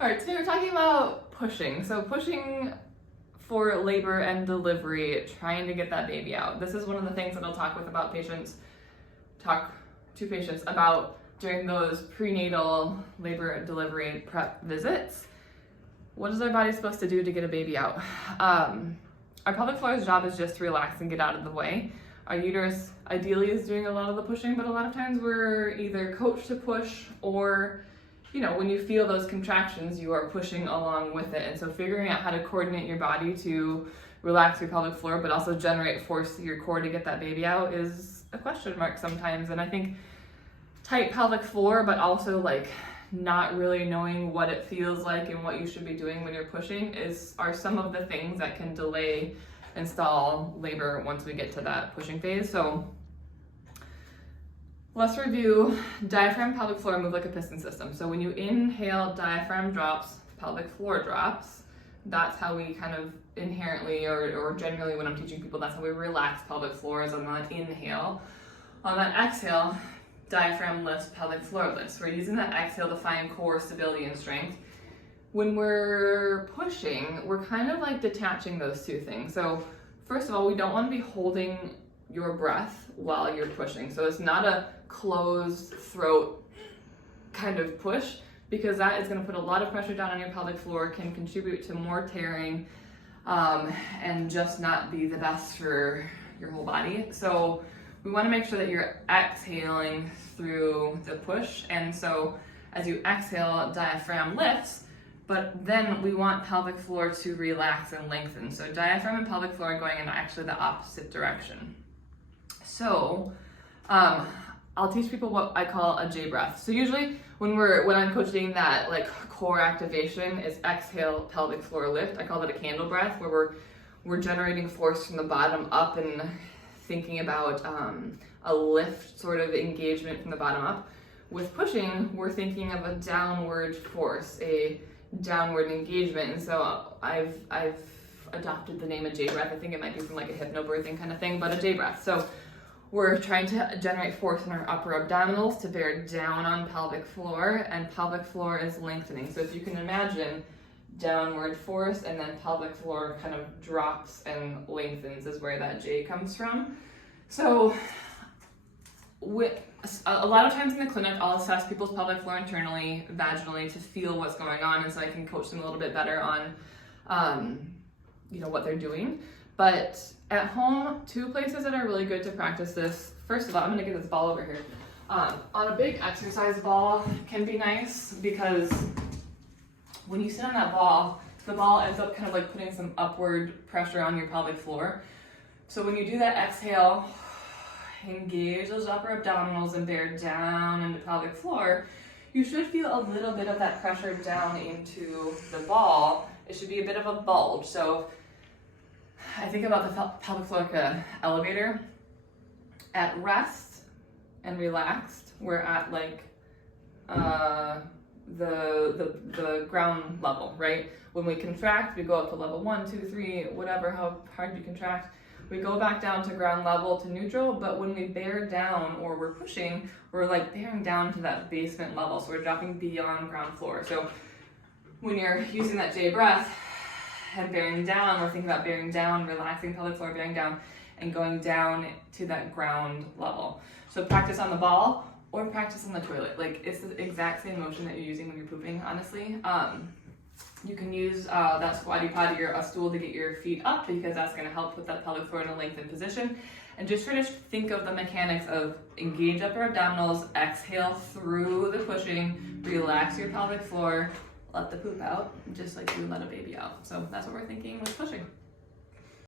All right, today we're talking about pushing. So pushing for labor and delivery, trying to get that baby out. This is one of the things that I'll talk to patients about during those prenatal labor and delivery prep visits. What is our body supposed to do to get a baby out? Our pelvic floor's job is just to relax and get out of the way. Our uterus ideally is doing a lot of the pushing, but a lot of times we're either coached to push or, you know, when you feel those contractions, you are pushing along with it. And so figuring out how to coordinate your body to relax your pelvic floor, but also generate force through your core to get that baby out is a question mark sometimes. And I think tight pelvic floor, but also like not really knowing what it feels like and what you should be doing when you're pushing are some of the things that can delay and stall labor once we get to that pushing phase. So let's review. Diaphragm, pelvic floor move like a piston system. So when you inhale, diaphragm drops, pelvic floor drops. That's how we kind of inherently or generally when I'm teaching people, that's how we relax pelvic floor is on that inhale. On that exhale, diaphragm lifts, pelvic floor lifts. We're using that exhale to find core stability and strength. When we're pushing, we're kind of like detaching those two things. So first of all, we don't want to be holding your breath while you're pushing. So it's not a closed throat kind of push, because that is going to put a lot of pressure down on your pelvic floor, can contribute to more tearing, and just not be the best for your whole body. So we want to make sure that you're exhaling through the push. And so as you exhale, diaphragm lifts, but then we want pelvic floor to relax and lengthen. So diaphragm and pelvic floor are going in actually the opposite direction. So I'll teach people what I call a J breath. So usually when I'm coaching that like core activation is exhale, pelvic floor lift. I call it a candle breath, where we're generating force from the bottom up and thinking about a lift sort of engagement from the bottom up. With pushing, we're thinking of a downward force, a downward engagement. And so I've adopted the name of J breath. I think it might be from like a hypnobirthing kind of thing, but a J breath. So we're trying to generate force in our upper abdominals to bear down on pelvic floor, and pelvic floor is lengthening. So if you can imagine downward force and then pelvic floor kind of drops and lengthens is where that J comes from. So a lot of times in the clinic, I'll assess people's pelvic floor internally, vaginally, to feel what's going on, and so I can coach them a little bit better on what they're doing. But at home, two places that are really good to practice this. First of all, I'm gonna get this ball over here. On a big exercise ball can be nice, because when you sit on that ball, the ball ends up kind of like putting some upward pressure on your pelvic floor. So when you do that exhale, engage those upper abdominals and bear down into pelvic floor, you should feel a little bit of that pressure down into the ball. It should be a bit of a bulge. So I think about the pelvic floor like an elevator. At rest and relaxed, we're at like the ground level, right? When we contract, we go up to level 1, 2, 3, whatever, how hard you contract. We go back down to ground level to neutral, but when we bear down or we're pushing, we're like bearing down to that basement level. So we're dropping beyond ground floor. So when you're using that J breath and bearing down, we're thinking about bearing down, relaxing pelvic floor, bearing down, and going down to that ground level. So practice on the ball or practice on the toilet. Like, it's the exact same motion that you're using when you're pooping, honestly. You can use that squatty potty or a stool to get your feet up, because that's going to help put that pelvic floor in a lengthened position. And just try to think of the mechanics of engage upper abdominals, exhale through the pushing, relax your pelvic floor, let the poop out, just like you let a baby out. So that's what we're thinking with pushing.